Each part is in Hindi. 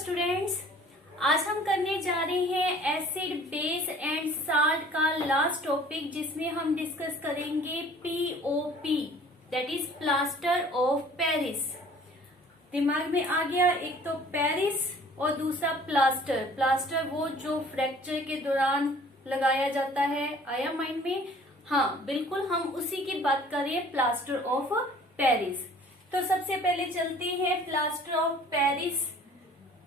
स्टूडेंट्स, आज हम करने जा रहे हैं एसिड बेस एंड साल्ट का लास्ट टॉपिक, जिसमें हम डिस्कस करेंगे POP, that is plaster of Paris. दिमाग में आ गया, एक तो पेरिस और दूसरा प्लास्टर। प्लास्टर वो जो फ्रैक्चर के दौरान लगाया जाता है, आया माइंड में? हाँ बिल्कुल, हम उसी की बात कर रहे हैं, प्लास्टर ऑफ पेरिस। तो सबसे पहले चलते हैं प्लास्टर ऑफ पेरिस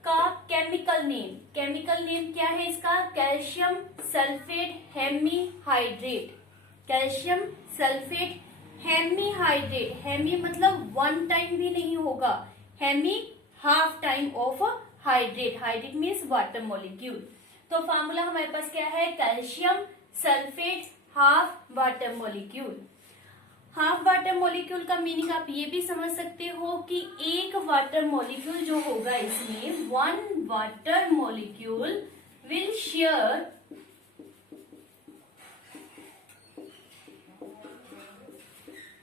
का केमिकल नेम। केमिकल नेम क्या है इसका? Calcium sulphate hemihydrate. Calcium sulphate hemihydrate. Hemi मतलब वन टाइम भी नहीं होगा, hemi half time of hydrate. Hydrate means water molecule. तो फार्मूला हमारे पास क्या है? Calcium sulphate half water molecule. Half water molecule का मीनिंग आप ये भी समझ सकते हो कि एक वाटर मॉलिक्यूल जो होगा इसमें, one water molecule will share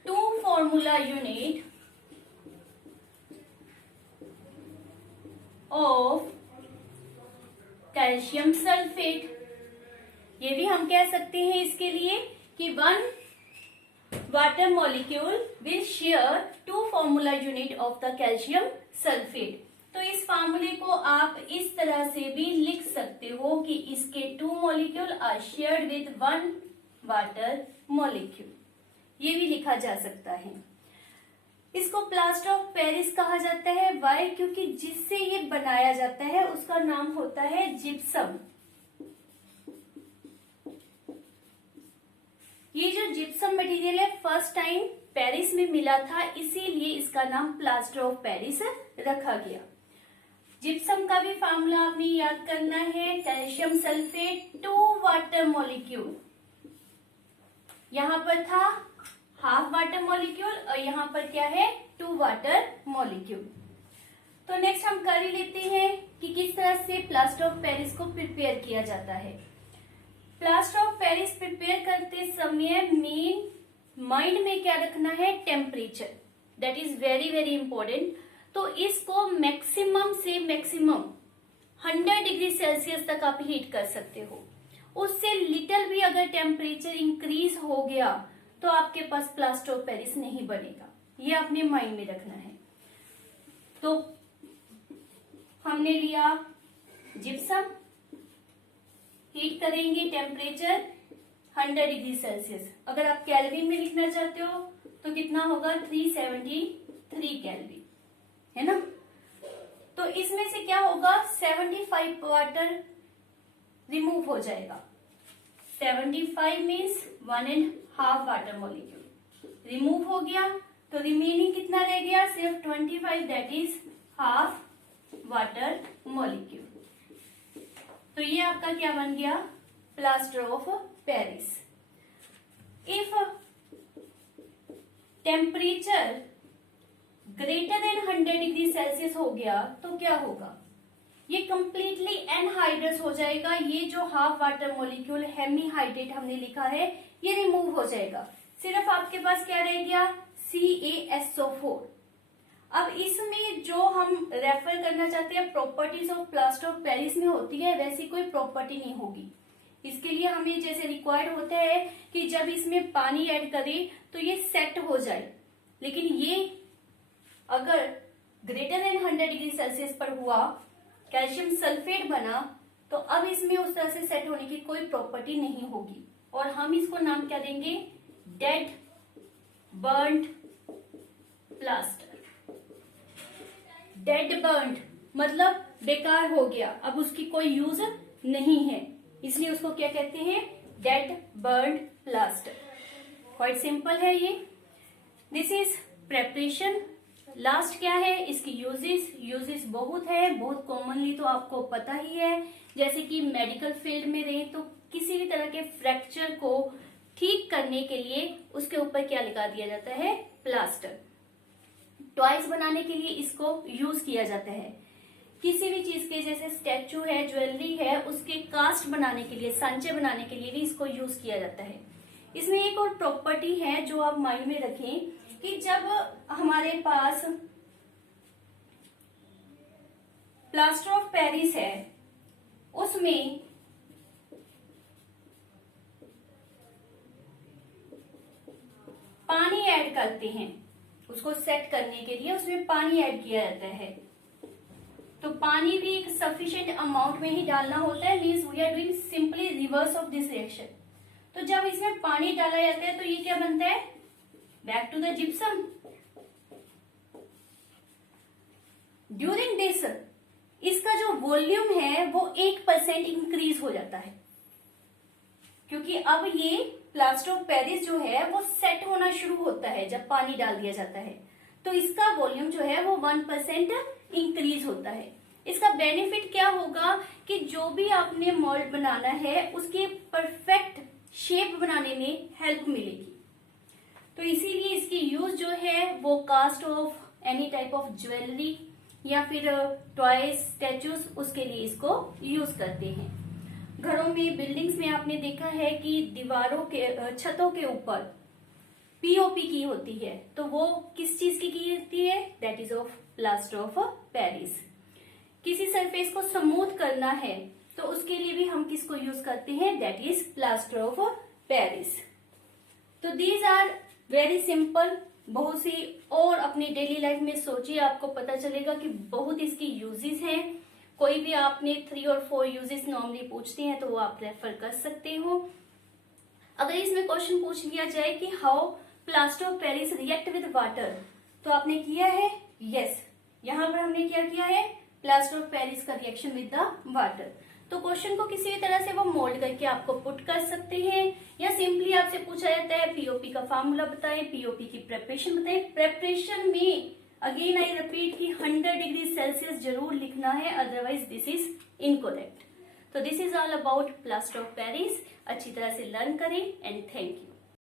two formula unit of calcium sulphate. ये भी हम कह सकते हैं इसके लिए कि one water molecule will share two formula unit of the calcium sulfate। तो इस फार्मूले को आप इस तरह से भी लिख सकते हो कि इसके two molecule are shared with one water molecule. ये भी लिखा जा सकता है। इसको प्लास्टर ऑफ पेरिस कहा जाता है। वाई? क्योंकि जिससे ये बनाया जाता है उसका नाम होता है जिप्सम। ये जो जिप्सम मटेरियल है फर्स्ट टाइम पेरिस में मिला था, इसीलिए इसका नाम प्लास्टर ऑफ पेरिस रखा गया। जिप्सम का भी फार्मूला आपने याद करना है, calcium sulphate two water molecule. यहां पर था हाफ वाटर मॉलिक्यूल और यहां पर क्या है? Two water molecule. तो नेक्स्ट हम कर ही लेते हैं कि किस तरह से प्लास्टर ऑफ पेरिस को प्रिपेयर किया जाता है। प्लास्टर ऑफ पेरिस प्रिपेयर करते समय मेन माइंड में क्या रखना है? Temperature, that is very very important. तो इसको मैक्सिमम से मैक्सिमम 100 डिग्री सेल्सियस तक आप हीट कर सकते हो। उससे लिटिल भी अगर टेम्परेचर इंक्रीज हो गया तो आपके पास प्लास्टर ऑफ पेरिस नहीं बनेगा। ये अपने माइंड में रखना है। तो हमने लिया जिप्सम, हीट करेंगे टेम्परेचर 100 डिग्री सेल्सियस। अगर आप केल्विन में लिखना चाहते हो तो कितना होगा? 373 केल्विन, है ना? तो इसमें से क्या होगा? 75 वाटर रिमूव हो जाएगा। 75 मीन्स 1.5 वाटर मॉलिक्यूल रिमूव हो गया। तो रिमेनिंग कितना रह गया? सिर्फ 25, that is half water molecule. तो ये आपका क्या बन गया? Plaster of Paris. If temperature greater than 100 degree Celsius हो गया तो क्या होगा? ये कंप्लीटली एनहाइड्रस हो जाएगा। ये जो हाफ वाटर मॉलिक्यूल हेमीहाइड्रेट हमने लिखा है ये रिमूव हो जाएगा। सिर्फ आपके पास क्या रह गया? CaSO4। अब इसमें जो हम रेफर करना चाहते हैं properties of plaster of Paris में होती है, वैसी कोई प्रॉपर्टी नहीं होगी। इसके लिए हमें जैसे रिक्वायर्ड होता है कि जब इसमें पानी ऐड करें तो ये सेट हो जाए, लेकिन ये अगर ग्रेटर देन 100 डिग्री सेल्सियस पर हुआ, कैल्शियम सल्फेट बना, तो अब इसमें उस तरह से सेट होने की कोई प्रॉपर्टी नहीं होगी और हम इसको नाम क्या देंगे? Dead burned plaster. Dead burned मतलब बेकार हो गया, अब उसकी कोई यूज नहीं है, इसलिए उसको क्या कहते हैं? Dead burned plaster. Quite simple है ये। This is preparation. लास्ट क्या है? इसकी यूजेस। यूजेस बहुत है, बहुत कॉमनली तो आपको पता ही है। जैसे कि मेडिकल फील्ड में रहे तो किसी भी तरह के फ्रैक्चर को ठीक करने के लिए उसके ऊपर क्या लगा दिया जाता है? प्लास्टर। टॉयज बनाने के लिए इसको यूज किया जाता है। किसी भी चीज के, जैसे स्टैचू है, ज्वेलरी है, उसके कास्ट बनाने के लिए, सांचे बनाने के लिए भी इसको यूज किया जाता है। इसमें एक और प्रॉपर्टी है जो आप माइंड में रखें कि जब हमारे पास प्लास्टर ऑफ पेरिस है उसमें पानी ऐड करते हैं, उसको सेट करने के लिए उसमें पानी ऐड किया जाता है। तो पानी भी एक सफिशिएंट अमाउंट में ही डालना होता है, means we are doing simply reverse of this reaction. तो जब इसमें पानी डाला जाता है तो ये क्या बनता है, back to the gypsum. During this इसका जो वॉल्यूम है वो 1% इंक्रीज हो जाता है, क्योंकि अब ये प्लास्टर ऑफ पेरिस जो है वो सेट होना शुरू होता है जब पानी डाल दिया जाता है। तो इसका वॉल्यूम जो है वो 1% इंक्रीज होता है। इसका बेनिफिट क्या होगा कि जो भी आपने मोल्ड बनाना है उसके परफेक्ट शेप बनाने में हेल्प मिलेगी। तो इसीलिए इसकी यूज जो है वो cast of any type of jewellery या फिर टॉयज, स्टैचूज, उसके लिए इसको यूज करते हैं। घरों में, बिल्डिंग्स में आपने देखा है कि दीवारों के, छतों के ऊपर पीओपी की होती है, तो वो किस चीज की होती है, that is of plaster of Paris. किसी सरफेस को स्मूथ करना है तो उसके लिए भी हम किसको यूज करते हैं, that is plaster of Paris. तो दीज आर वेरी सिंपल, बहुत सी और अपनी डेली लाइफ में सोचिए, आपको पता चलेगा कि बहुत इसकी यूजेस हैं। कोई भी आपने 3 और 4 यूजेस नॉर्मली पूछते हैं तो वो आप रेफर कर सकते हो। अगर इसमें क्वेश्चन पूछ लिया जाए कि how plaster of Paris react with water, तो आपने किया है यस, यहाँ पर हमने क्या किया है, प्लास्टर ऑफ पेरिस का रिएक्शन विद द वाटर। तो क्वेश्चन को किसी भी तरह से वो मोल्ड करके आपको पुट कर सकते हैं, या सिंपली आपसे पूछा जाता है पीओपी का फार्मूला बताएं, पीओपी की प्रेपरेशन बताएं। प्रेपरेशन में अगेन आई रिपीट कि 100 डिग्री सेल्सियस जरूर लिखना है, अदरवाइज दिस इज इनकरेक्ट। तो this is all about plaster of Paris. अच्छी तरह से लर्न करें एंड थैंक यू।